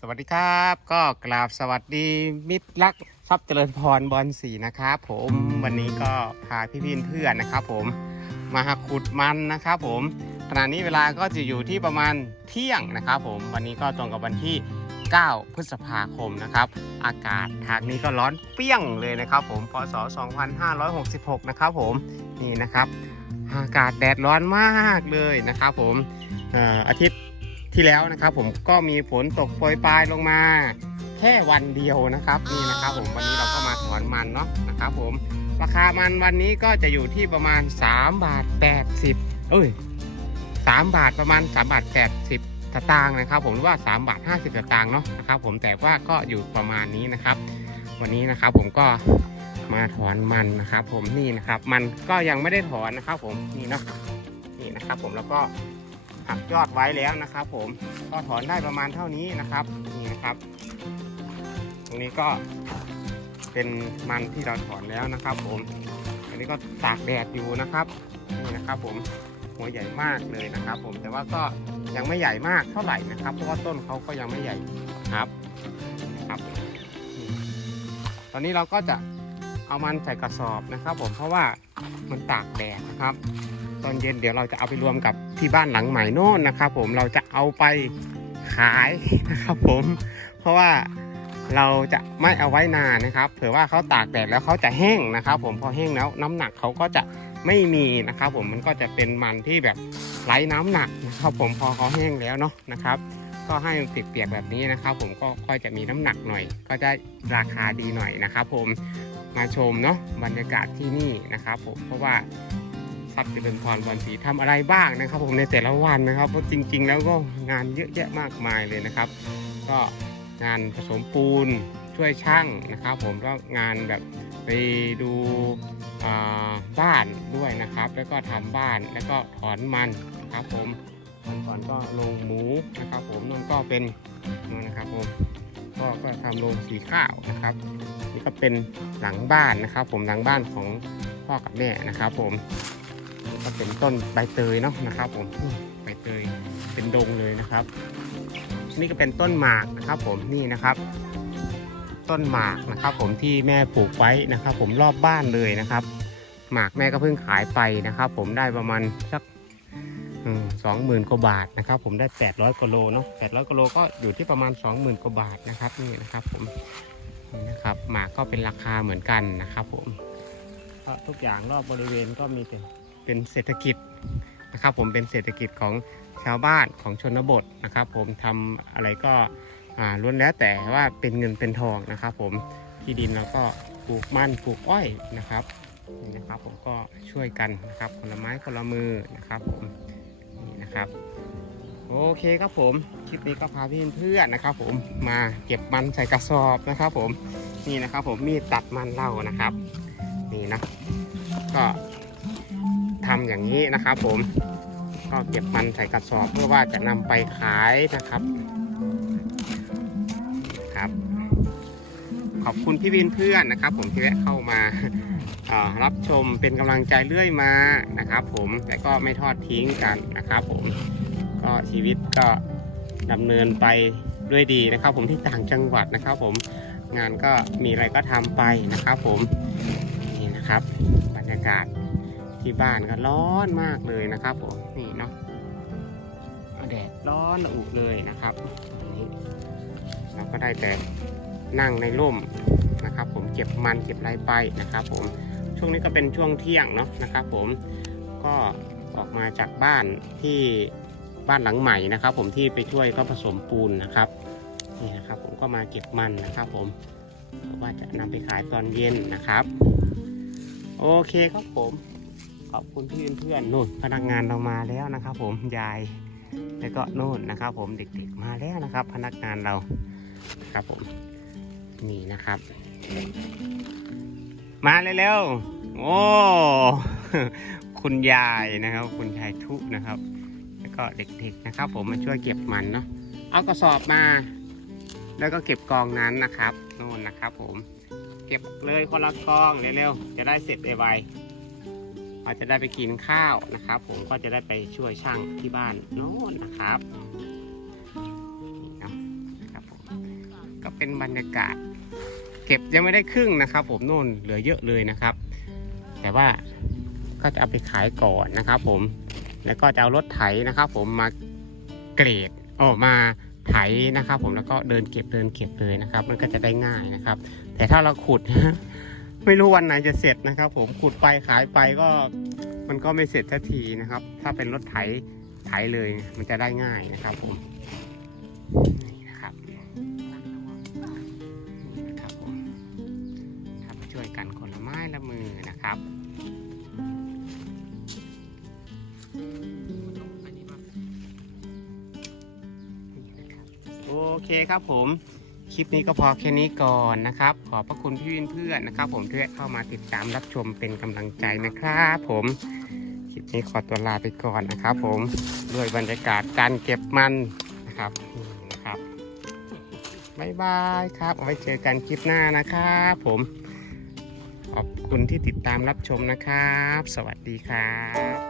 สวัสดีครับ ก็กราบสวัสดีมิตรรักทรัพย์เจริญพรบอลสีนะครับผมวันนี้ก็พาพี่พี่เพื่อนนะครับ ผมมาขุดมันนะครับผมขณะนี้เวลาก็จะอยู่ที่ประมาณเที่ยงนะครับผมวันนี้ก็ตรงกับวันที่ 9 พฤษภาคมนะครับ อากาศทางนี้ก็ร้อนเปี้ยงเลยนะครับ ผมพศ 2566 นะครับผมนี่นะครับ อากาศแดดร้อนมากเลยนะครับ ผมอออาทิตย์ ที่แล้วนะครับ ผมก็มีฝนตกโปรยปลายลงมา แค่วันเดียวนะครับนี่นะครับ ผมวันนี้เราก็มาถอนมันเนาะนะครับ ผมราคามันวันนี้ก็จะอยู่ที่ประมาณ3บาท80เอ้ย3บาทประมาณ3บาท80สตางค์นะครับ ผมหรือว่า3บาท50สตางค์เนาะนะครับ ผมแต่ว่าก็อยู่ประมาณนี้นะครับ วันนี้นะครับผมก็มาถอนมันนะครับ ผมนี่นะครับ มันก็ยังไม่ได้ถอนนะครับ ผมนี่เนาะนี่นะครับ ผมแล้วก็ หักยอดไว้แล้วนะครับ ผมก็ถอนได้ประมาณเท่านี้นะครับนี่นะครับ ตรงนี้ก็เป็นมันที่เราถอนแล้วนะครับ ผม อันนี้ก็ตากแดดอยู่นะครับนี่นะครับ ผมหัวใหญ่มากเลยนะครับ ผมแต่ว่าก็ยังไม่ใหญ่มากเท่าไหร่นะครับ เพราะว่าต้นเขาก็ยังไม่ใหญ่ครับครับ ตอนนี้เราก็จะเอามันใส่กระสอบนะครับ ผมเพราะว่ามันตากแดดนะครับ ตอนเย็นเดี๋ยวเราจะเอาไปรวมกับที่บ้านหลังใหม่โน่นนะครับ ผมเราจะเอาไปขายนะครับ ผม เพราะว่าเราจะไม่เอาไว้นานนะครับเผื่อว่าเขาตากแดดแล้วเขาจะแห้งนะครับ ผมพอแห้งแล้วน้ำหนักเขาก็จะไม่มีนะครับ ผมมันก็จะเป็นมันที่แบบไร้น้ำหนักนะครับ ผมพอเขาแห้งแล้วเนาะนะครับ ก็ให้มันเปียกๆแบบนี้นะครับ ผมก็ค่อยจะมีน้ำหนักหน่อย ก็จะราคาดีหน่อยนะครับ ผมมาชมเนาะบรรยากาศที่นี่นะครับ ผมเพราะว่า ทรัพย์เจริญพรวันศรีทำอะไรบ้างนะครับ ผมในแต่ละวันนะครับเพราะจริง ๆ แล้วก็งานเยอะแยะมากมายเลยนะครับ ก็งานผสมปูนช่วยช่างนะครับ ผมก็งานแบบไปดูบ้านด้วยนะครับ แล้วก็ทำบ้านแล้วก็ถอนมันครับผมวันก่อนก็ลงหมูนะครับ ผมนั่นก็เป็นนั่นนะครับผมก็ก็ทำโรงสีข้าวนะครับ นี่ก็เป็นหลังบ้านนะครับ ผมหลังบ้านของพ่อกับแม่นะครับ ผม ก็เป็นต้นใบเตยเนาะนะครับผมใบเตยเป็นดงเลยนะครับ นี่ก็เป็นต้นหมากนะครับผมนี่นะครับ ต้นหมากนะครับ ผมที่แม่ปลูกไว้นะครับ ผมรอบบ้านเลยนะครับ หมากแม่ก็เพิ่งขายไปนะครับ ผมได้ประมาณสักสองหมื่นกว่าบาทนะครับ ผมได้แปดร้อยกิโลเนาะแปดร้อยกิโลก็อยู่ที่ประมาณสองหมื่นกว่าบาทนะครับนี่นะครับ ผมนี่นะครับหมากก็เป็นราคาเหมือนกันนะครับ ผมทุกอย่างรอบบริเวณก็มีแต่ เป็นเศรษฐกิจนะครับผมเป็นเศรษฐกิจของชาวบ้านของชนบทนะครับ ผมทำอะไรก็ล้วนแล้วแต่ว่าเป็นเงินเป็นทองนะครับ ผมที่ดินเราก็ปลูกมันปลูกอ้อยนะครับนี่นะครับผมก็ช่วยกันนะครับคนละไม้คนละมือนะครับผมนี่นะครับโอเคครับผมคลิปนี้ก็พาพี่เพื่อนนะครับ ผมมาเก็บมันใส่กระสอบนะครับ ผมนี่นะครับ ผมมีดตัดมันเล้านะครับ นี่นะก็ ทำอย่างนี้นะครับ ผมก็เก็บมันใส่กระสอบเพื่อว่าจะนำไปขายนะครับครับ ขอบคุณพี่วินเพื่อนนะครับ ผมที่แวะเข้ามารับชมเป็นกำลังใจเรื่อยมานะครับ ผมแต่ก็ไม่ทอดทิ้งกันนะครับ ผมก็ชีวิตก็ดำเนินไปด้วยดีนะครับ ผมที่ต่างจังหวัดนะครับ ผมงานก็มีอะไรก็ทำไปนะครับ ผมนี่นะครับ บรรยากาศ ที่บ้านก็ร้อนมากเลยนะครับผมนี่เนาะแดดร้อนระอุเลยนะครับนนี้เราก็ได้แต่นั่งในร่มนะครับ ผมเก็บมันเก็บไรไปนะครับ ผมช่วงนี้ก็เป็นช่วงเที่ยงเนาะนะครับ ผมก็ออกมาจากบ้านที่บ้านหลังใหม่นะครับ ผมที่ไปช่วยก็ผสมปูนนะครับนี่นะครับ ผมก็มาเก็บมันนะครับ ผมเพราะว่าจะนำไปขายตอนเย็นนะครับ โอเคครับผม ขอบคุณพี่เพื่อนๆนู่นพนักงานเรามาแล้วนะครับ ผมยายแล้วก็นู่นนะครับ ผมเด็กๆมาแล้วนะครับ พนักงานเราครับผมนี่นะครับ มาเร็วๆโอ้คุณยายนะครับ คุณยายทุนะครับ แล้วก็เด็กๆนะครับ ผมมาช่วยเก็บมันเนาะเอากระสอบมา แล้วก็เก็บกองนั้นนะครับนู่นนะครับ ผม เก็บเลยคนละกองเร็วๆจะได้เสร็จไวๆ เราจะได้ไปกินข้าวนะครับ ผมก็จะได้ไปช่วยช่างที่บ้านโน่นนะครับนี่เนาะนะครับผมรยากาศ เก็บยังไม่ได้ครึ่งนะครับ ผมโน่นเหลือเยอะเลยนะครับ แต่ว่าก็จะเอาไปขายก่อนนะครับ ผมแล้วก็จะเอารถไถนะครับ ผมมาเกรดออกมาไถนะครับ ผมแล้วก็เดินเก็บเดินเก็บเลยนะครับ มันก็จะได้ง่ายนะครับ แต่ถ้าเราขุด ไม่รู้วันไหนจะเสร็จนะครับ ผมขุดไปขายไปก็มันก็ไม่เสร็จสักทีนะครับ ถ้าเป็นรถไถไถเลยมันจะได้ง่ายนะครับผมนี่นะครับนี่นะครับผมทำช่วยกันคนละไม้ละมือนะครับโอเคครับผม คลิปนี้ก็พอแค่นี้ก่อนนะครับ ขอบพระคุณพี่วินเพื่อนนะครับ ผมที่เข้ามาติดตามรับชมเป็นกำลังใจนะครับผมคลิปนี้ขอตัวลาไปก่อนนะครับ ผมด้วยบรรยากาศการเก็บมันนะครับนะครับบายบายครับไว้เจอกันคลิปหน้านะครับผมขอบคุณที่ติดตามรับชมนะครับ สวัสดีครับ